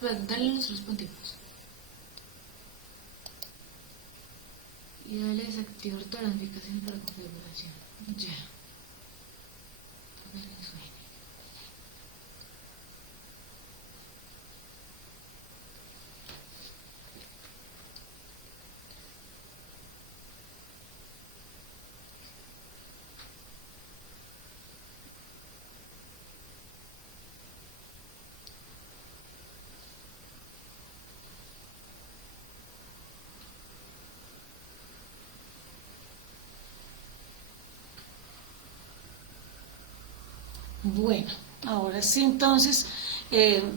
Pues dale los 3 punticos. Y dale desactivar todas las notificaciones para configuración. Ya. A ver qué suena. Bueno, ahora sí, entonces,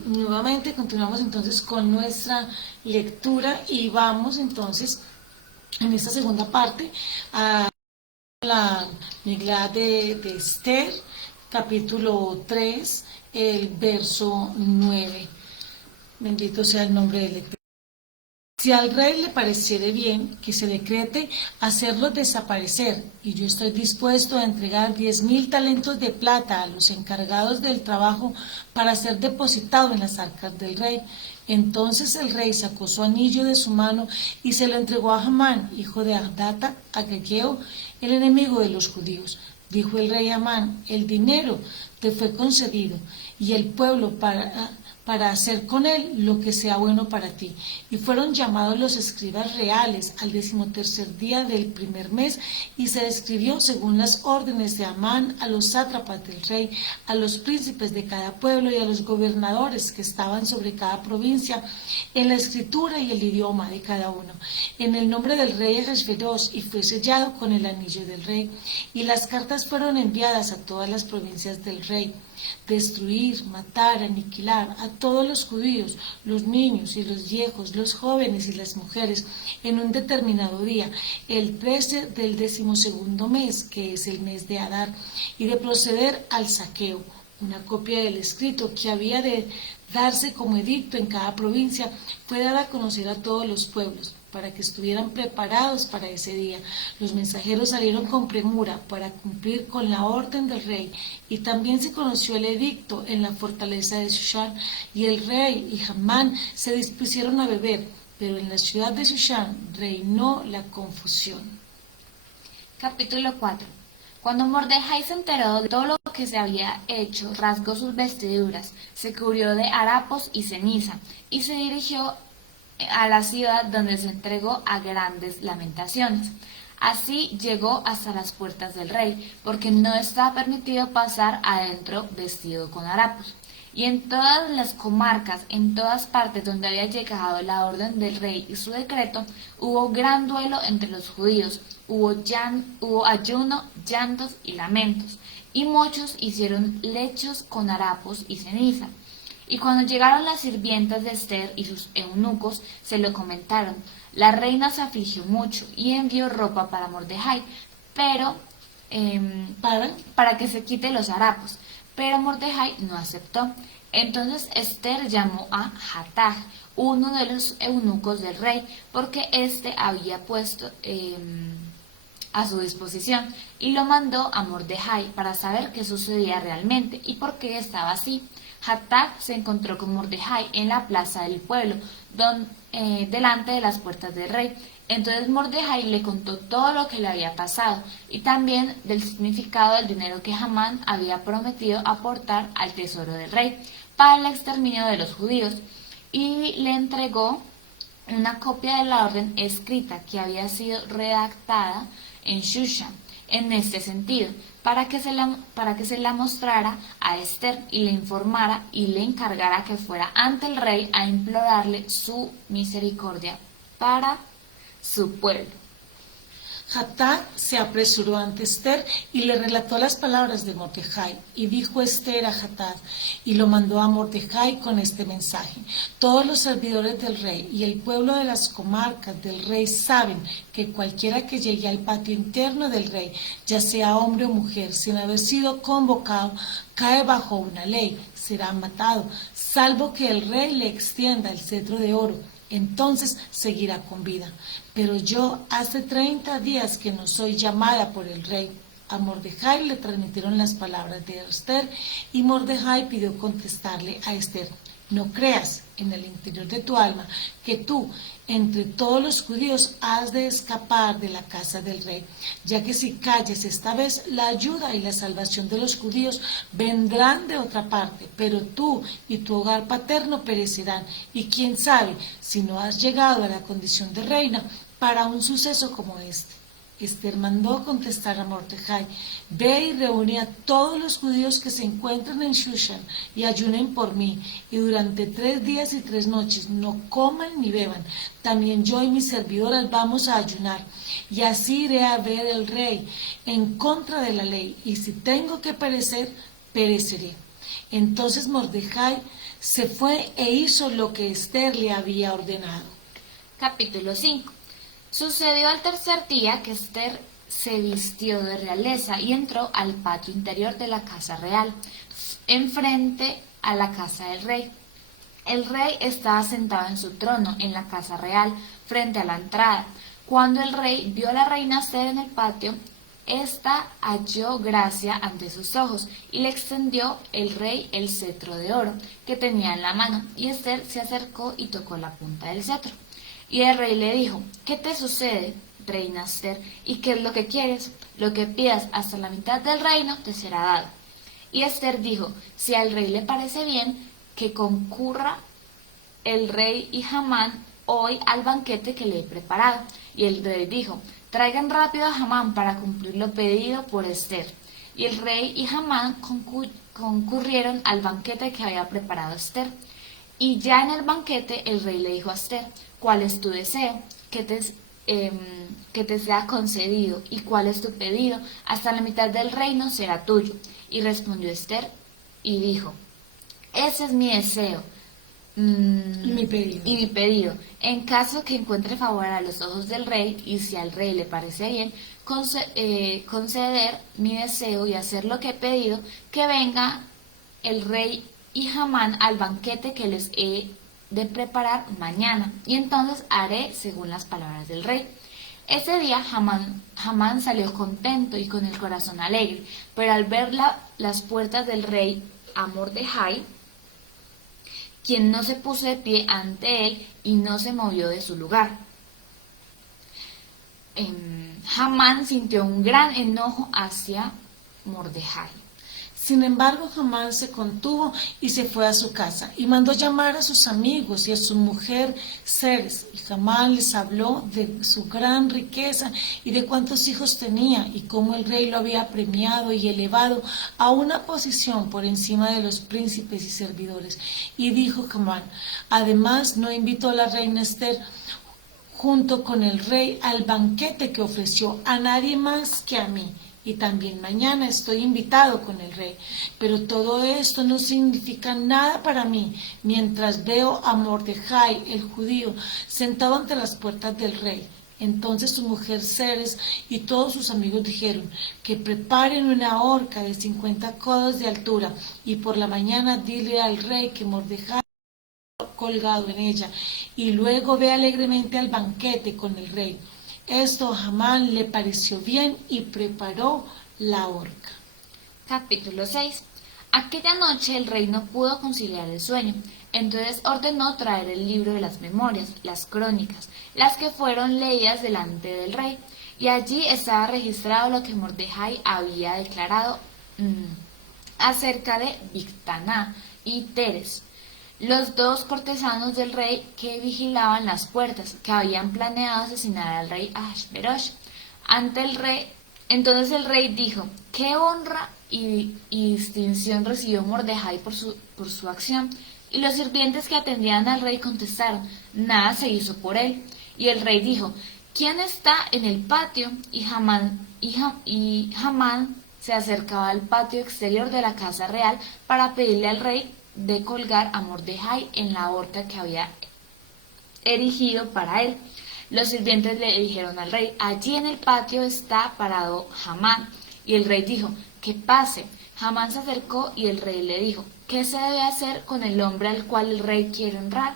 nuevamente continuamos entonces con nuestra lectura y vamos entonces en esta segunda parte a la Miglá de Esther, capítulo 3, el verso 9. Bendito sea el nombre del Eterno. Si al rey le pareciere bien que se decrete hacerlos desaparecer, y yo estoy dispuesto a entregar 10.000 talentos de plata a los encargados del trabajo para ser depositado en las arcas del rey. Entonces el rey sacó su anillo de su mano y se lo entregó a Amán, hijo de Ardata, agageo, el enemigo de los judíos. Dijo el rey a Amán: el dinero te fue concedido, y el pueblo para hacer con él lo que sea bueno para ti. Y fueron llamados los escribas reales al 13º día del primer mes, y se escribió según las órdenes de Amán a los sátrapas del rey, a los príncipes de cada pueblo y a los gobernadores que estaban sobre cada provincia, en la escritura y el idioma de cada uno, en el nombre del rey Ahasveros, y fue sellado con el anillo del rey. Y las cartas fueron enviadas a todas las provincias del rey: destruir, matar, aniquilar a todos los judíos, los niños y los viejos, los jóvenes y las mujeres, en un determinado día, el 13 del 12º mes, que es el mes de Adar, y de proceder al saqueo. Una copia del escrito que había de darse como edicto en cada provincia fue dada a conocer a todos los pueblos, para que estuvieran preparados para ese día. Los mensajeros salieron con premura para cumplir con la orden del rey, y también se conoció el edicto en la fortaleza de Shushan, y el rey y Amán se dispusieron a beber, pero en la ciudad de Shushan reinó la confusión. Capítulo 4. Cuando Mordejai se enteró de todo lo que se había hecho, rasgó sus vestiduras, se cubrió de harapos y ceniza, y se dirigió a la ciudad, donde se entregó a grandes lamentaciones. Así llegó hasta las puertas del rey, porque no estaba permitido pasar adentro vestido con harapos. Y en todas las comarcas, en todas partes donde había llegado la orden del rey y su decreto, hubo gran duelo entre los judíos, hubo ayuno, llantos y lamentos, y muchos hicieron lechos con harapos y ceniza. Y cuando llegaron las sirvientas de Esther y sus eunucos, se lo comentaron. La reina se afligió mucho y envió ropa para Mordejai, pero para que se quite los harapos. Pero Mordejai no aceptó. Entonces Esther llamó a Hatag, uno de los eunucos del rey, porque éste había puesto a su disposición, y lo mandó a Mordejai para saber qué sucedía realmente y por qué estaba así. Hatag se encontró con Mordejai en la plaza del pueblo, delante de las puertas del rey. Entonces Mordejai le contó todo lo que le había pasado, y también del significado del dinero que Amán había prometido aportar al tesoro del rey para el exterminio de los judíos, y le entregó una copia de la orden escrita que había sido redactada en Shushan en este sentido, para que se la mostrara a Esther y le informara y le encargara que fuera ante el rey a implorarle su misericordia para su pueblo. Hatag se apresuró ante Esther y le relató las palabras de Mordejai. Y dijo Esther a Hatag, y lo mandó a Mordejai con este mensaje: todos los servidores del rey y el pueblo de las comarcas del rey saben que cualquiera que llegue al patio interno del rey, ya sea hombre o mujer, sin haber sido convocado, cae bajo una ley, será matado, salvo que el rey le extienda el cetro de oro. Entonces seguirá con vida. Pero yo hace 30 días que no soy llamada por el rey. A Mordejai le transmitieron las palabras de Esther, y Mordejai pidió contestarle a Esther: No creas en el interior de tu alma que tú, entre todos los judíos, has de escapar de la casa del rey, ya que si calles esta vez, la ayuda y la salvación de los judíos vendrán de otra parte, pero tú y tu hogar paterno perecerán, y quién sabe si no has llegado a la condición de reina para un suceso como este. Esther mandó contestar a Mordejai: ve y reúne a todos los judíos que se encuentran en Shushan y ayunen por mí, y durante 3 días y 3 noches no coman ni beban. También yo y mis servidoras vamos a ayunar, y así iré a ver al rey en contra de la ley, y si tengo que perecer, pereceré. Entonces Mordejai se fue e hizo lo que Esther le había ordenado. Capítulo 5. Sucedió al tercer día que Esther se vistió de realeza y entró al patio interior de la casa real, enfrente a la casa del rey. El rey estaba sentado en su trono en la casa real, frente a la entrada. Cuando el rey vio a la reina Esther en el patio, ésta halló gracia ante sus ojos, y le extendió el rey el cetro de oro que tenía en la mano, y Esther se acercó y tocó la punta del cetro. Y el rey le dijo: ¿qué te sucede, reina Esther? ¿Y qué es lo que quieres? Lo que pidas hasta la mitad del reino te será dado. Y Esther dijo: si al rey le parece bien, que concurra el rey y Hamán hoy al banquete que le he preparado. Y el rey dijo: traigan rápido a Hamán para cumplir lo pedido por Esther. Y el rey y Hamán concurrieron al banquete que había preparado Esther. Y ya en el banquete el rey le dijo a Esther: ¿cuál es tu deseo? Que te sea concedido. ¿Y cuál es tu pedido? Hasta la mitad del reino será tuyo. Y respondió Esther y dijo: ese es mi deseo. Y mi pedido. En caso que encuentre favor a los ojos del rey, y si al rey le parece bien, conceder mi deseo y hacer lo que he pedido, que venga el rey y Hamán al banquete que les he de preparar mañana, y entonces haré según las palabras del rey. Ese día Hamán salió contento y con el corazón alegre, pero al ver las puertas del rey a Mordejai, quien no se puso de pie ante él y no se movió de su lugar. Hamán sintió un gran enojo hacia Mordejai. Sin embargo, Hamán se contuvo y se fue a su casa, y mandó llamar a sus amigos y a su mujer Zeres. Y Hamán les habló de su gran riqueza y de cuántos hijos tenía, y cómo el rey lo había premiado y elevado a una posición por encima de los príncipes y servidores. Y dijo Hamán: además no invitó a la reina Esther junto con el rey al banquete que ofreció a nadie más que a mí. Y también mañana estoy invitado con el rey, pero todo esto no significa nada para mí mientras veo a Mordejai, el judío, sentado ante las puertas del rey. Entonces su mujer Zeres y todos sus amigos dijeron: que preparen una horca de 50 codos de altura, y por la mañana dile al rey que Mordejai colgado en ella, y luego ve alegremente al banquete con el rey. Esto a Hamán le pareció bien y preparó la horca. Capítulo 6. Aquella noche el rey no pudo conciliar el sueño, entonces ordenó traer el libro de las memorias, las crónicas, las que fueron leídas delante del rey, y allí estaba registrado lo que Mordejai había declarado acerca de Bigtaná y Teres, los dos cortesanos del rey que vigilaban las puertas, que habían planeado asesinar al rey Ahasverosh. Entonces el rey dijo: ¿qué honra y distinción recibió Mordejai por su acción? Y los sirvientes que atendían al rey contestaron: nada se hizo por él. Y el rey dijo: ¿quién está en el patio? Y Hamán se acercaba al patio exterior de la casa real para pedirle al rey de colgar a Mordejai en la horca que había erigido para él. Los sirvientes le dijeron al rey: allí en el patio está parado Hamán. Y el rey dijo: que pase. Hamán se acercó y el rey le dijo: ¿qué se debe hacer con el hombre al cual el rey quiere honrar?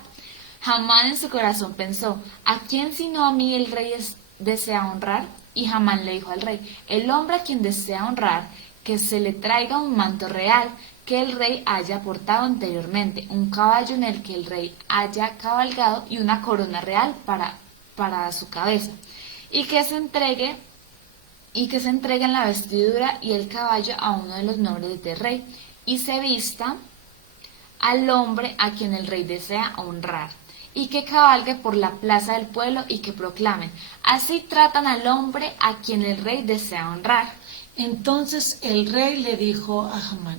Hamán en su corazón pensó: ¿a quién sino a mí el rey desea honrar? Y Hamán le dijo al rey: el hombre a quien desea honrar, que se le traiga un manto real, que el rey haya portado anteriormente, un caballo en el que el rey haya cabalgado y una corona real para su cabeza, y que se entreguen la vestidura y el caballo a uno de los nobles del rey, y se vista al hombre a quien el rey desea honrar, y que cabalgue por la plaza del pueblo y que proclamen: así tratan al hombre a quien el rey desea honrar. Entonces el rey le dijo a Hamán: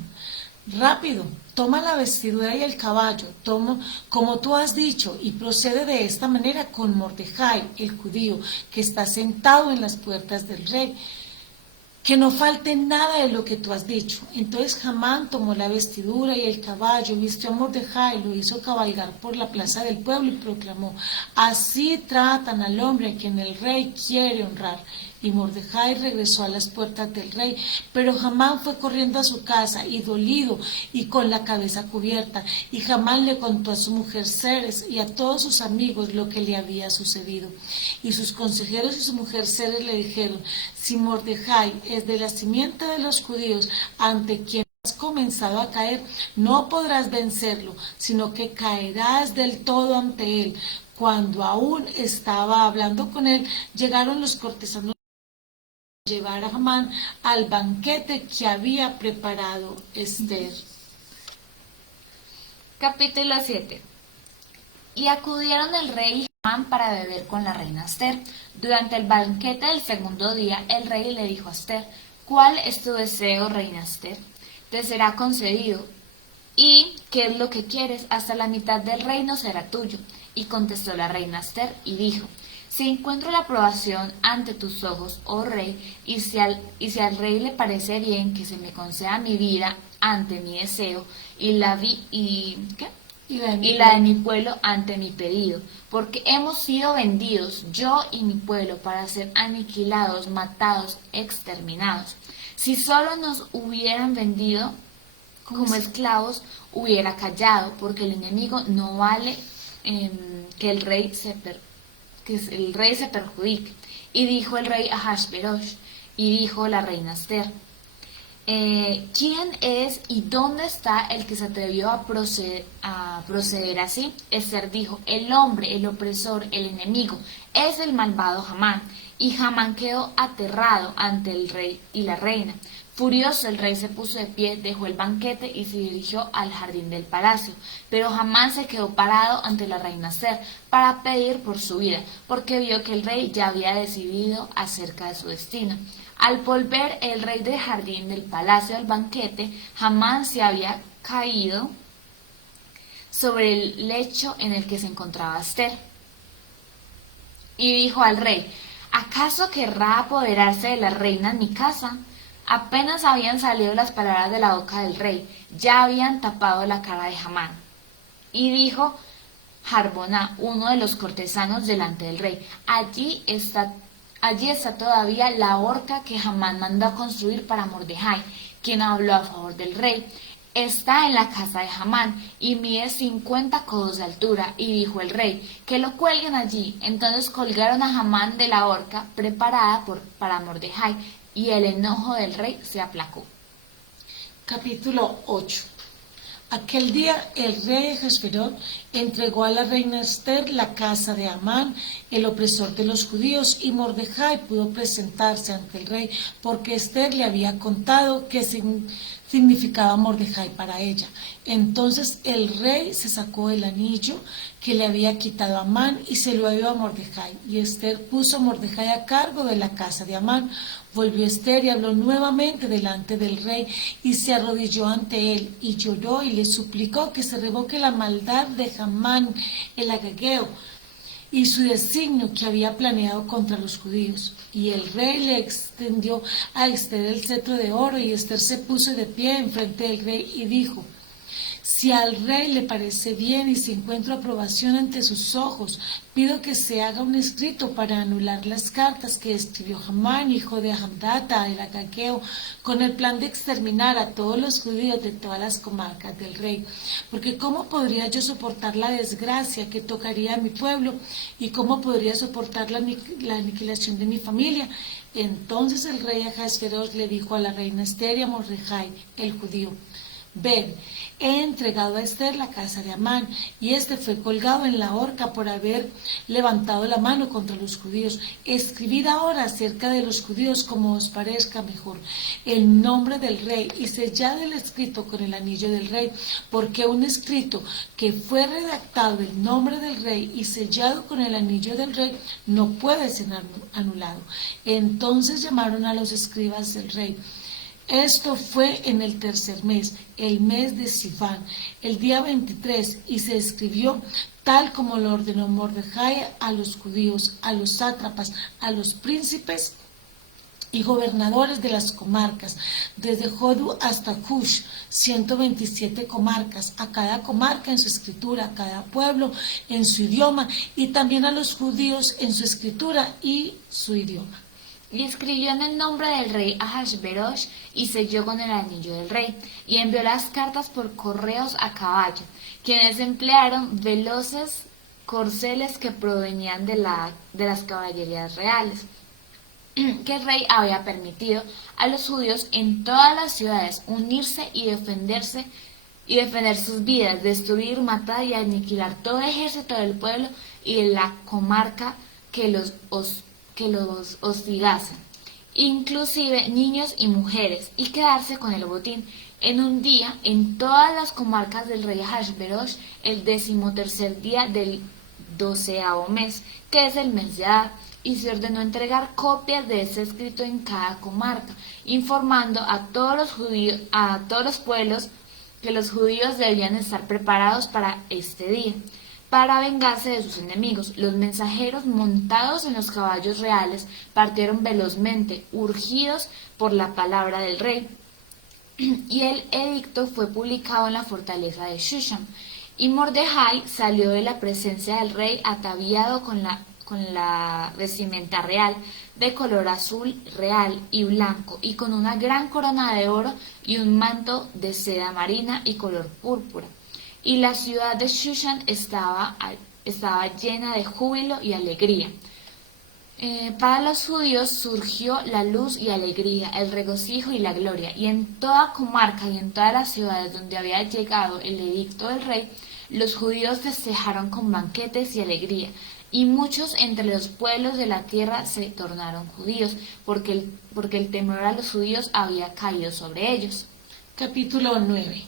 rápido, toma la vestidura y el caballo, toma como tú has dicho, y procede de esta manera con Mordejai, el judío, que está sentado en las puertas del rey. Que no falte nada de lo que tú has dicho. Entonces Hamán tomó la vestidura y el caballo, vistió a Mordejai, lo hizo cabalgar por la plaza del pueblo y proclamó: así tratan al hombre a quien el rey quiere honrar. Y Mordejai regresó a las puertas del rey, pero Hamán fue corriendo a su casa y dolido y con la cabeza cubierta. Y Hamán le contó a su mujer Zeres y a todos sus amigos lo que le había sucedido. Y sus consejeros y su mujer Zeres le dijeron: si Mordejai es de la simiente de los judíos, ante quien has comenzado a caer, no podrás vencerlo, sino que caerás del todo ante él. Cuando aún estaba hablando con él, llegaron los cortesanos a llevar a Hamán al banquete que había preparado Esther. Capítulo 7. Y acudieron el rey y Hamán para beber con la reina Esther. Durante el banquete del segundo día, el rey le dijo a Esther: ¿cuál es tu deseo, reina Esther? Te será concedido. ¿Y qué es lo que quieres? Hasta la mitad del reino será tuyo. Y contestó la reina Esther y dijo: si encuentro la aprobación ante tus ojos, oh rey, y si al rey le parece bien que se me conceda mi vida ante mi deseo, y la de mi pueblo ante mi pedido, porque hemos sido vendidos, yo y mi pueblo, para ser aniquilados, matados, exterminados. Si solo nos hubieran vendido como esclavos, hubiera callado, porque el enemigo no vale que el rey se perjudique. Y dijo el rey a Ahasverosh, y dijo la reina Esther: ¿quién es y dónde está el que se atrevió a proceder así? Esther dijo: el hombre, el opresor, el enemigo, es el malvado Hamán. Y Hamán quedó aterrado ante el rey y la reina. Furioso, el rey se puso de pie, dejó el banquete y se dirigió al jardín del palacio. Pero Hamán se quedó parado ante la reina Esther para pedir por su vida, porque vio que el rey ya había decidido acerca de su destino. Al volver el rey del jardín del palacio al banquete, Hamán se había caído sobre el lecho en el que se encontraba Esther. Y dijo al rey: ¿acaso querrá apoderarse de la reina en mi casa? Apenas habían salido las palabras de la boca del rey, ya habían tapado la cara de Hamán. Y dijo Harbona, uno de los cortesanos, delante del rey: allí está todavía la horca que Hamán mandó a construir para Mordejai, quien habló a favor del rey. Está en la casa de Hamán y mide 50 codos de altura. Y dijo el rey: que lo cuelguen allí. Entonces colgaron a Hamán de la horca preparada para Mordejai, y el enojo del rey se aplacó. Capítulo 8. Aquel día el rey Ahasverosh entregó a la reina Esther la casa de Amán, el opresor de los judíos, y Mordejai pudo presentarse ante el rey porque Esther le había contado qué significaba Mordejai para ella. Entonces el rey se sacó el anillo que le había quitado a Amán y se lo dio a Mordejai. Y Esther puso a Mordejai a cargo de la casa de Amán. Volvió Esther y habló nuevamente delante del rey y se arrodilló ante él y lloró y le suplicó que se revoque la maldad de Hamán el agageo y su designio que había planeado contra los judíos. Y el rey le extendió a Esther el cetro de oro, y Esther se puso de pie enfrente del rey y dijo: si al rey le parece bien y si encuentro aprobación ante sus ojos, pido que se haga un escrito para anular las cartas que escribió Hamán, hijo de Hamdata, el agageo, con el plan de exterminar a todos los judíos de todas las comarcas del rey. Porque ¿cómo podría yo soportar la desgracia que tocaría a mi pueblo? ¿Y cómo podría soportar la aniquilación de mi familia? Entonces el rey Ahasverosh le dijo a la reina Esther y a Mordejai, el judío: ven, he entregado a Ester la casa de Amán, y este fue colgado en la horca por haber levantado la mano contra los judíos. Escribid ahora acerca de los judíos como os parezca mejor el nombre del rey, y sellad el escrito con el anillo del rey, porque un escrito que fue redactado el nombre del rey y sellado con el anillo del rey no puede ser anulado. Entonces llamaron a los escribas del rey. Esto fue en el tercer mes, el mes de Sifán, el día 23, y se escribió tal como lo ordenó Mordejai a los judíos, a los sátrapas, a los príncipes y gobernadores de las comarcas, desde Jodu hasta Cush, 127 comarcas, a cada comarca en su escritura, a cada pueblo en su idioma, y también a los judíos en su escritura y su idioma. Y escribió en el nombre del rey Ahasverosh y selló con el anillo del rey, y envió las cartas por correos a caballo, quienes emplearon veloces corceles que provenían de las caballerías reales, que el rey había permitido a los judíos en todas las ciudades unirse y defender sus vidas, destruir, matar y aniquilar todo ejército del pueblo y de la comarca que los hostigasen, inclusive niños y mujeres, y quedarse con el botín. En un día, en todas las comarcas del rey Ahasverosh, el 13º día del 12º mes, que es el mes de Adar, y se ordenó entregar copias de ese escrito en cada comarca, informando a todos los pueblos que los judíos debían estar preparados para este día, para vengarse de sus enemigos. Los mensajeros, montados en los caballos reales, partieron velozmente, urgidos por la palabra del rey, y el edicto fue publicado en la fortaleza de Shushan. Y Mordejai salió de la presencia del rey ataviado con la vestimenta real, de color azul real y blanco, y con una gran corona de oro y un manto de seda marina y color púrpura. Y la ciudad de Shushan estaba llena de júbilo y alegría. Para los judíos surgió la luz y alegría, el regocijo y la gloria, y en toda comarca y en todas las ciudades donde había llegado el edicto del rey, los judíos festejaron con banquetes y alegría, y muchos entre los pueblos de la tierra se tornaron judíos, porque el temor a los judíos había caído sobre ellos. Capítulo 9.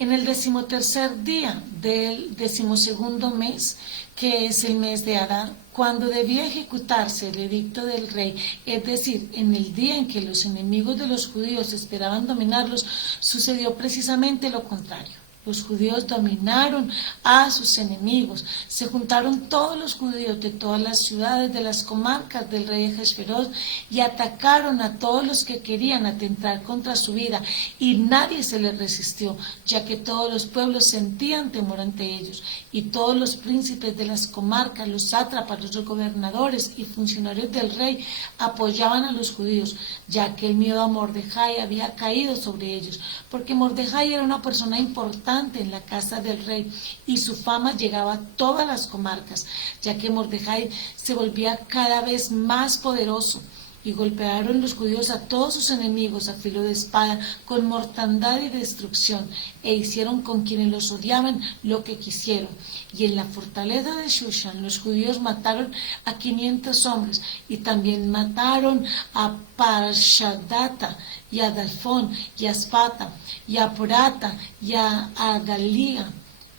En el 13º día del 12º mes, que es el mes de Adar, cuando debía ejecutarse el edicto del rey, es decir, en el día en que los enemigos de los judíos esperaban dominarlos, sucedió precisamente lo contrario. Los judíos dominaron a sus enemigos. Se juntaron todos los judíos de todas las ciudades de las comarcas del rey Ahasverosh y atacaron a todos los que querían atentar contra su vida, y nadie se les resistió, ya que todos los pueblos sentían temor ante ellos, y todos los príncipes de las comarcas, los sátrapas, los gobernadores y funcionarios del rey apoyaban a los judíos, ya que el miedo a Mordejai había caído sobre ellos, porque Mordejai era una persona importante en la casa del rey, y su fama llegaba a todas las comarcas, ya que Mordejai se volvía cada vez más poderoso. Y golpearon los judíos a todos sus enemigos a filo de espada, con mortandad y destrucción, e hicieron con quienes los odiaban lo que quisieron. Y en la fortaleza de Shushan los judíos mataron a 500 hombres, y también mataron a Parshadata, y a Dalfón, y a Aspata, y a Porata, y a Adalía,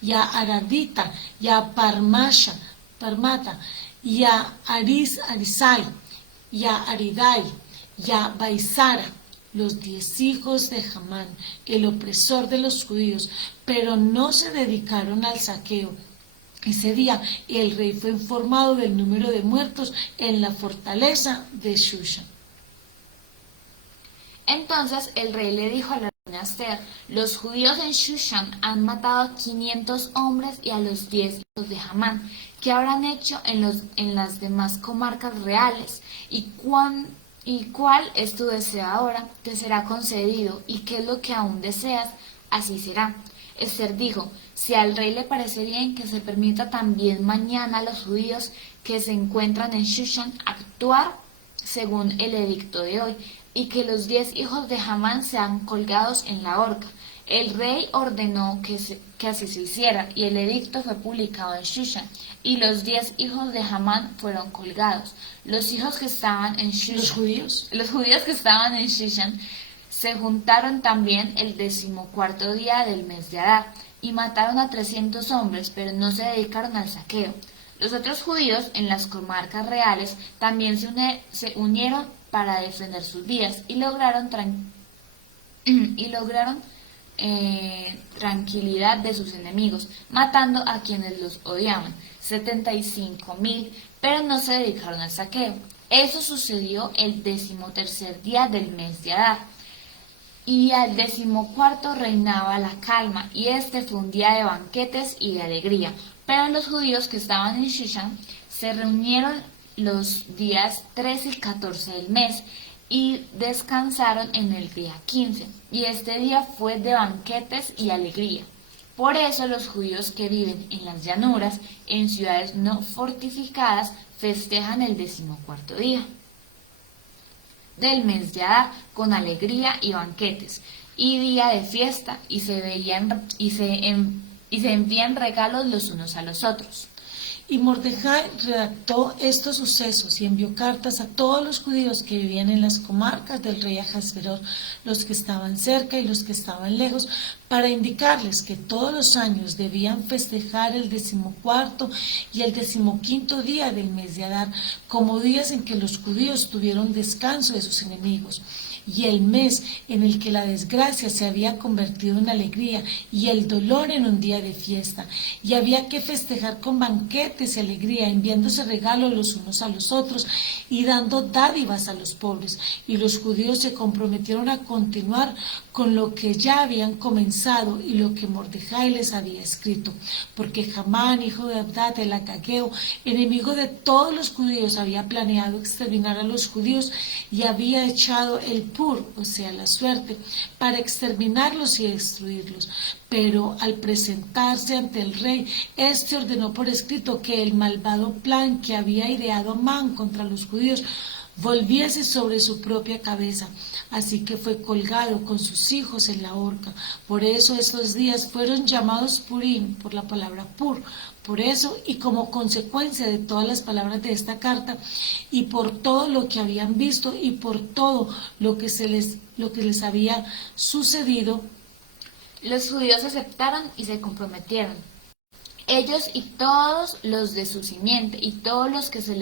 y a Aradita, y a Parmata, y a Arisai, y a Aridai, y a Baisara, los 10 hijos de Hamán, el opresor de los judíos, pero no se dedicaron al saqueo. Ese día el rey fue informado del número de muertos en la fortaleza de Shushan. Entonces el rey le dijo a la reina Ester: los judíos en Shushan han matado a 500 hombres y a los 10 hijos de Hamán. ¿Qué habrán hecho en las demás comarcas reales? ¿Y cuál es tu deseo ahora? Te será concedido. ¿Y qué es lo que aún deseas? Así será. Ester dijo: si al rey le parece bien que se permita también mañana a los judíos que se encuentran en Shushan actuar según el edicto de hoy, y que los 10 hijos de Hamán sean colgados en la horca. El rey ordenó que así se hiciera, y el edicto fue publicado en Shushan, y los 10 hijos de Hamán fueron colgados. Los hijos que estaban en Shushan, los judíos que estaban en Shushan se juntaron también el 14º día del mes de Adar, y mataron a 300 hombres, pero no se dedicaron al saqueo. Los otros judíos en las comarcas reales también se unieron para defender sus vidas y lograron tranquilidad de sus enemigos, matando a quienes los odiaban, 75.000, pero no se dedicaron al saqueo. Eso sucedió el 13º día del mes de Adar. Y al 14º reinaba la calma, y este fue un día de banquetes y de alegría. Pero los judíos que estaban en Shushan se reunieron los días 13 y 14 del mes, y descansaron en el día 15, y este día fue de banquetes y alegría. Por eso los judíos que viven en las llanuras, en ciudades no fortificadas, festejan el 14º día del mes de Adar con alegría y banquetes, y día de fiesta, y se envían regalos los unos a los otros. Y Mordejai redactó estos sucesos y envió cartas a todos los judíos que vivían en las comarcas del rey Ahasveros, los que estaban cerca y los que estaban lejos, para indicarles que todos los años debían festejar el 14º y el 15º día del mes de Adar, como días en que los judíos tuvieron descanso de sus enemigos, y el mes en el que la desgracia se había convertido en alegría y el dolor en un día de fiesta, y había que festejar con banquetes y alegría, enviándose regalos los unos a los otros y dando dádivas a los pobres. Y los judíos se comprometieron a continuar con lo que ya habían comenzado y lo que Mordejai les había escrito, porque Hamán, hijo de Abdad el Agageo, enemigo de todos los judíos, había planeado exterminar a los judíos y había echado el pur, o sea, la suerte, para exterminarlos y destruirlos. Pero al presentarse ante el rey, éste ordenó por escrito que el malvado plan que había ideado Amán contra los judíos volviese sobre su propia cabeza. Así que fue colgado con sus hijos en la horca. Por eso esos días fueron llamados Purim, por la palabra pur. Por eso, y como consecuencia de todas las palabras de esta carta, y por todo lo que habían visto, y por todo lo que les había sucedido, los judíos aceptaron y se comprometieron, ellos y todos los de su simiente, y todos los que se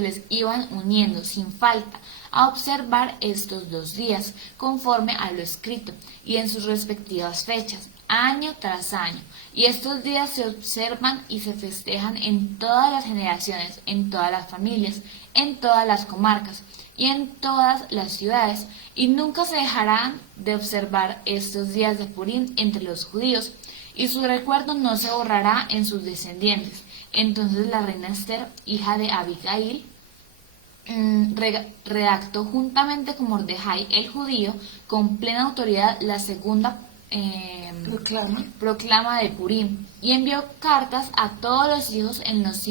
les iban uniendo sin falta, a observar estos 2 días, conforme a lo escrito, y en sus respectivas fechas, año tras año. Y estos días se observan y se festejan en todas las generaciones, en todas las familias, en todas las comarcas y en todas las ciudades, y nunca se dejarán de observar estos días de Purim entre los judíos, y su recuerdo no se borrará en sus descendientes. Entonces la reina Esther, hija de Abigail, redactó juntamente con Mordejai el judío, con plena autoridad, la segunda proclama de Purim, y envió cartas a todos los hijos en los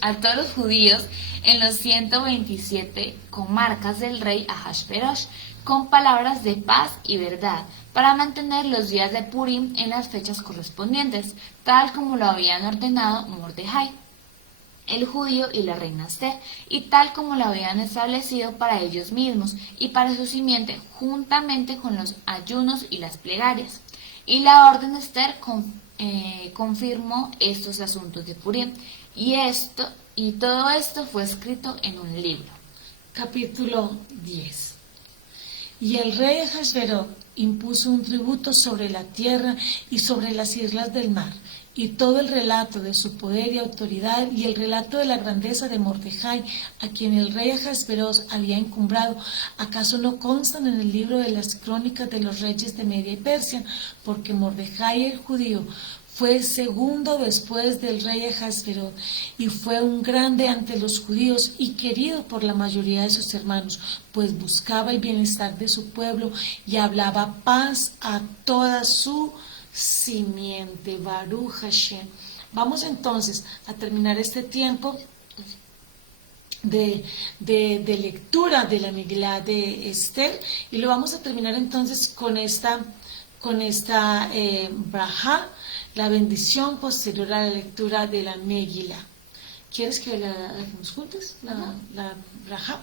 a todos los judíos en los 127 comarcas del rey Ahasveros, con palabras de paz y verdad, para mantener los días de Purim en las fechas correspondientes, tal como lo habían ordenado Mordejai, el judío, y la reina Esther, y tal como lo habían establecido para ellos mismos y para su simiente, juntamente con los ayunos y las plegarias. Y la orden de Esther confirmó estos asuntos de Purim, y todo esto fue escrito en un libro. Capítulo 10. Y el rey Ahasveros impuso un tributo sobre la tierra y sobre las islas del mar, y todo el relato de su poder y autoridad y el relato de la grandeza de Mordejai, a quien el rey Ahasveros había encumbrado, ¿acaso no constan en el libro de las crónicas de los reyes de Media y Persia? Porque Mordejai el judío fue segundo después del rey Ahasveros, y fue un grande ante los judíos y querido por la mayoría de sus hermanos, pues buscaba el bienestar de su pueblo y hablaba paz a toda su simiente. Baruch Hashem. Vamos entonces a terminar este tiempo de lectura de la Megilá de Esther, y lo vamos a terminar entonces con esta brajá, la bendición posterior a la lectura de la Megilá. ¿Quieres que la hagamos juntos? La brajá.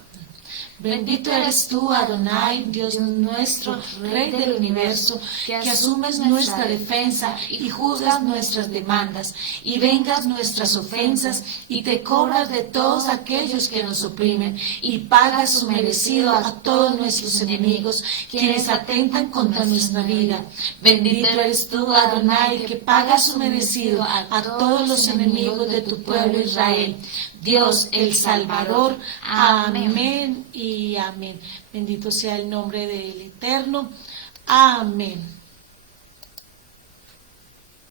Bendito eres tú, Adonai, Dios nuestro, Rey del universo, que asumes nuestra defensa y juzgas nuestras demandas, y vengas nuestras ofensas, y te cobras de todos aquellos que nos oprimen, y pagas su merecido a todos nuestros enemigos, quienes atentan contra nuestra vida. Bendito eres tú, Adonai, que pagas su merecido a todos los enemigos de tu pueblo Israel. Dios, el Salvador. Amén y amén. Bendito sea el nombre del Eterno. Amén.